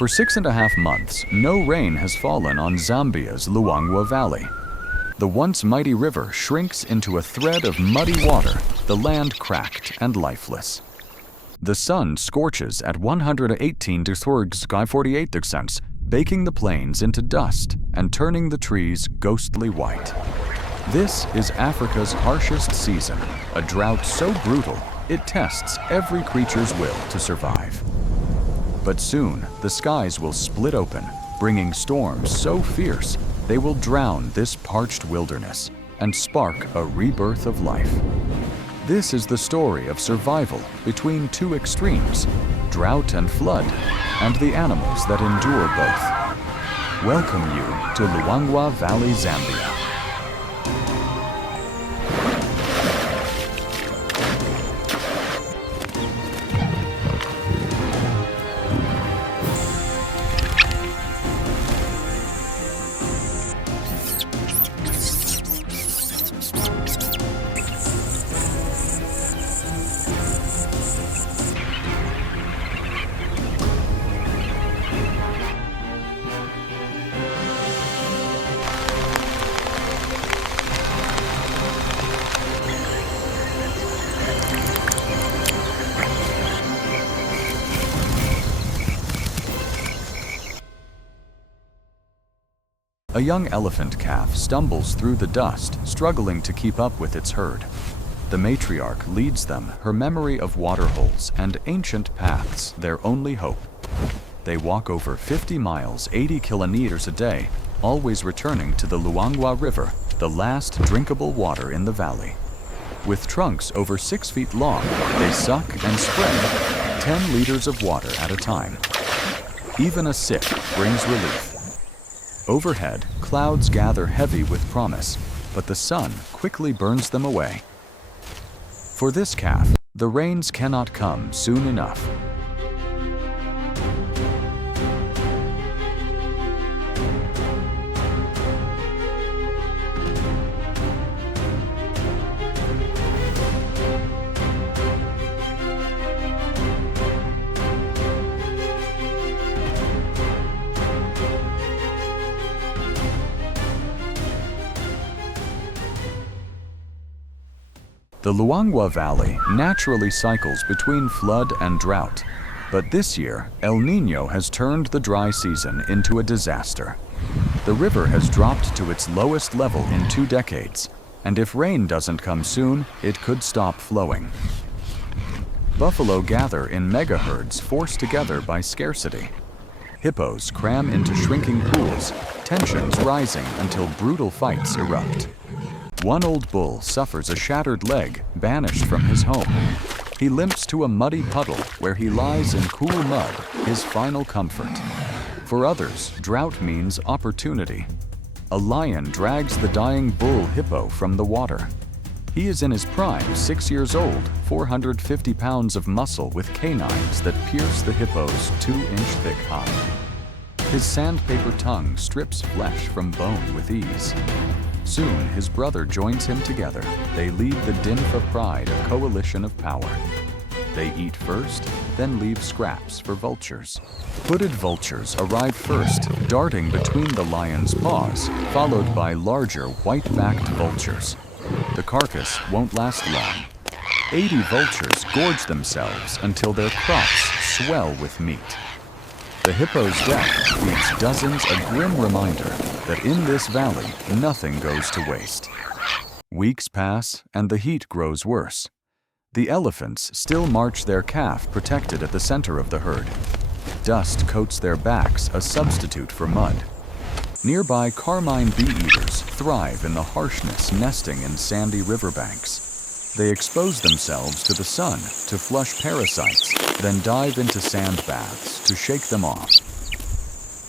For 6.5 months, no rain has fallen on Zambia's Luangwa Valley. The once mighty river shrinks into a thread of muddy water, the land cracked and lifeless. The sun scorches at 118 degrees 48 degrees, baking the plains into dust and turning the trees ghostly white. This is Africa's harshest season, a drought so brutal it tests every creature's will to survive. But soon, the skies will split open, bringing storms so fierce they will drown this parched wilderness and spark a rebirth of life. This is the story of survival between two extremes, drought and flood, and the animals that endure both. Welcome you to Luangwa Valley, Zambia. A young elephant calf stumbles through the dust, struggling to keep up with its herd. The matriarch leads them, her memory of waterholes and ancient paths their only hope. They walk over 50 miles, 80 kilometers a day, always returning to the Luangwa River, the last drinkable water in the valley. With trunks over 6 feet long, they suck and spread 10 liters of water at a time. Even a sip brings relief. Overhead, clouds gather heavy with promise, but the sun quickly burns them away. For this calf, the rains cannot come soon enough. The Luangwa Valley naturally cycles between flood and drought, but this year, El Niño has turned the dry season into a disaster. The river has dropped to its lowest level in 2 decades, and if rain doesn't come soon, it could stop flowing. Buffalo gather in megaherds forced together by scarcity. Hippos cram into shrinking pools, tensions rising until brutal fights erupt. One old bull suffers a shattered leg, banished from his home. He limps to a muddy puddle where he lies in cool mud, his final comfort. For others, drought means opportunity. A lion drags the dying bull hippo from the water. He is in his prime, 6 years old, 450 pounds of muscle with canines that pierce the hippo's 2-inch-thick hide. His sandpaper tongue strips flesh from bone with ease. Soon, his brother joins him together. They lead the Dinfa Pride, a coalition of power. They eat first, then leave scraps for vultures. Hooded vultures arrive first, darting between the lion's paws, followed by larger white-backed vultures. The carcass won't last long. 80 vultures gorge themselves until their crops swell with meat. The hippo's death feeds dozens a grim reminder that in this valley, nothing goes to waste. Weeks pass and the heat grows worse. The elephants still march their calf protected at the center of the herd. Dust coats their backs, a substitute for mud. Nearby carmine bee-eaters thrive in the harshness, nesting in sandy riverbanks. They expose themselves to the sun to flush parasites, then dive into sand baths to shake them off.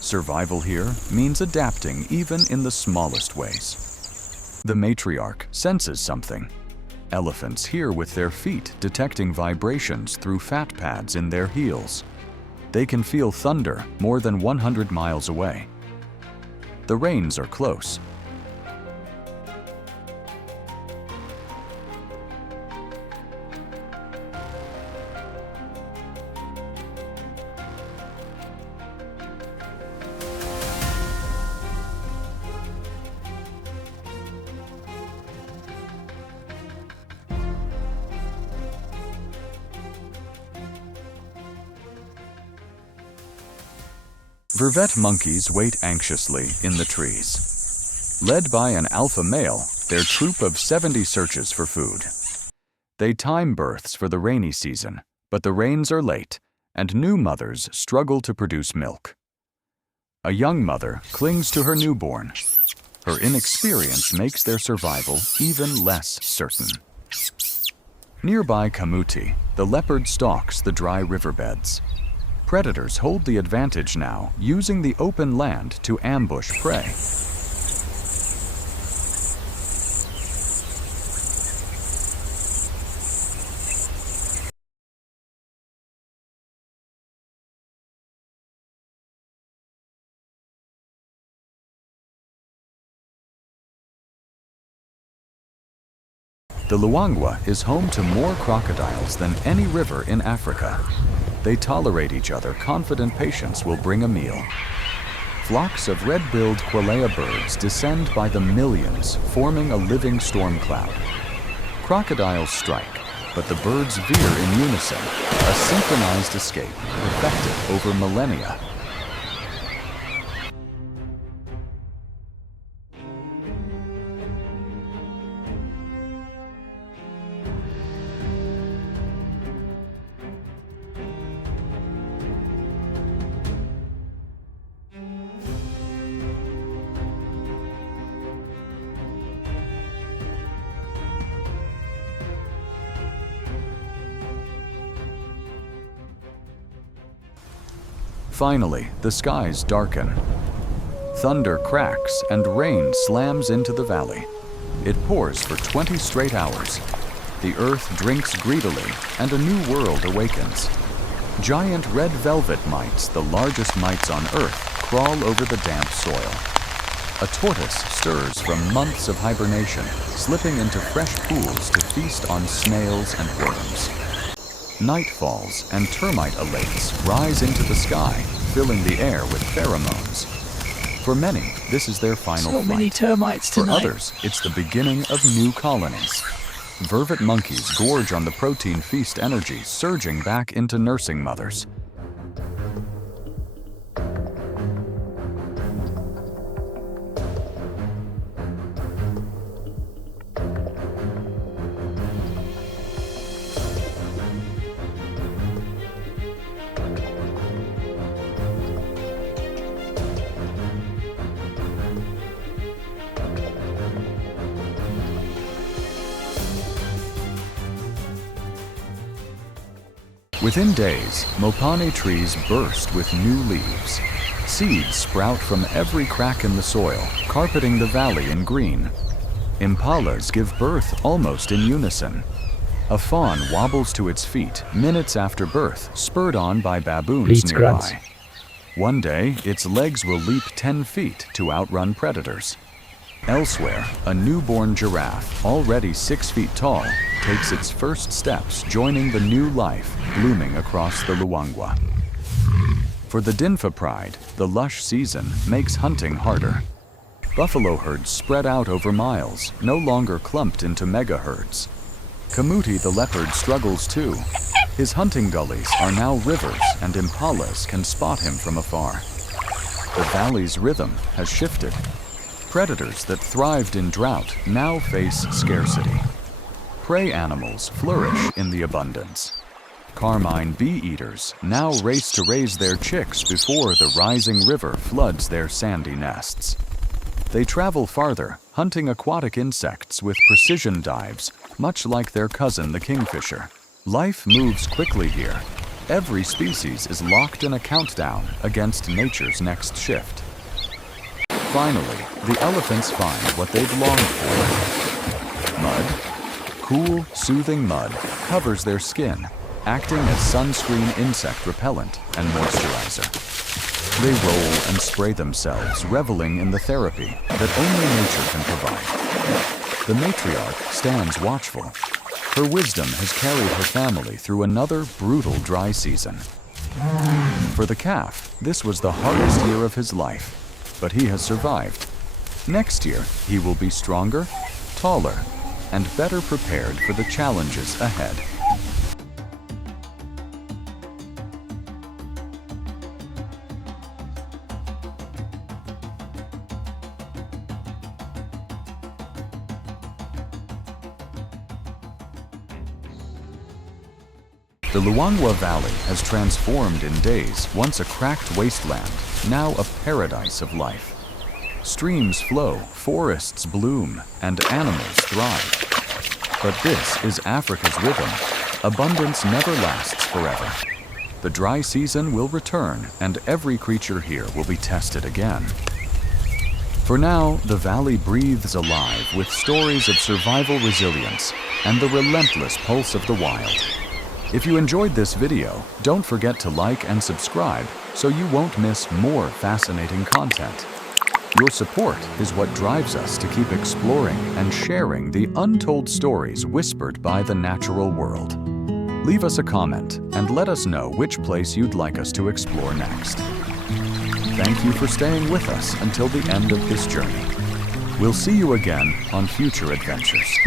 Survival here means adapting even in the smallest ways. The matriarch senses something. Elephants hear with their feet, detecting vibrations through fat pads in their heels. They can feel thunder more than 100 miles away. The rains are close. Vervet monkeys wait anxiously in the trees. Led by an alpha male, their troop of 70 searches for food. They time births for the rainy season, but the rains are late, and new mothers struggle to produce milk. A young mother clings to her newborn. Her inexperience makes their survival even less certain. Nearby Kamuti, the leopard stalks the dry riverbeds. Predators hold the advantage now, using the open land to ambush prey. The Luangwa is home to more crocodiles than any river in Africa. They tolerate each other, confident patience will bring a meal. Flocks of red-billed quelea birds descend by the millions, forming a living storm cloud. Crocodiles strike, but the birds veer in unison, a synchronized escape perfected over millennia. Finally, the skies darken. Thunder cracks and rain slams into the valley. It pours for 20 straight hours. The earth drinks greedily, and a new world awakens. Giant red velvet mites, the largest mites on Earth, crawl over the damp soil. A tortoise stirs from months of hibernation, slipping into fresh pools to feast on snails and worms. Night falls and termite alates rise into the sky, filling the air with pheromones. For many, this is their final flight. So many termites tonight. For others, it's the beginning of new colonies. Vervet monkeys gorge on the protein feast energy surging back into nursing mothers. Within days, mopane trees burst with new leaves. Seeds sprout from every crack in the soil, carpeting the valley in green. Impalas give birth almost in unison. A fawn wobbles to its feet minutes after birth, spurred on by baboons nearby. One day, its legs will leap 10 feet to outrun predators. Elsewhere, a newborn giraffe, already 6 feet tall, takes its first steps, joining the new life blooming across the Luangwa. For the Dinfa pride, the lush season makes hunting harder. Buffalo herds spread out over miles, no longer clumped into mega herds. Kamuti the leopard struggles too. His hunting gullies are now rivers, and impalas can spot him from afar. The valley's rhythm has shifted. Predators that thrived in drought now face scarcity. Prey animals flourish in the abundance. Carmine bee-eaters now race to raise their chicks before the rising river floods their sandy nests. They travel farther, hunting aquatic insects with precision dives, much like their cousin the kingfisher. Life moves quickly here. Every species is locked in a countdown against nature's next shift. Finally, the elephants find what they've longed for. Mud. Cool, soothing mud covers their skin, acting as sunscreen, insect repellent, and moisturizer. They roll and spray themselves, reveling in the therapy that only nature can provide. The matriarch stands watchful. Her wisdom has carried her family through another brutal dry season. For the calf, this was the hardest year of his life, but he has survived. Next year, he will be stronger, taller, and better prepared for the challenges ahead. The Luangwa Valley has transformed in days, once a cracked wasteland, now a paradise of life. Streams flow, forests bloom, and animals thrive. But this is Africa's rhythm. Abundance never lasts forever. The dry season will return, and every creature here will be tested again. For now, the valley breathes alive with stories of survival resilience and the relentless pulse of the wild. If you enjoyed this video, don't forget to like and subscribe so you won't miss more fascinating content. Your support is what drives us to keep exploring and sharing the untold stories whispered by the natural world. Leave us a comment and let us know which place you'd like us to explore next. Thank you for staying with us until the end of this journey. We'll see you again on future adventures.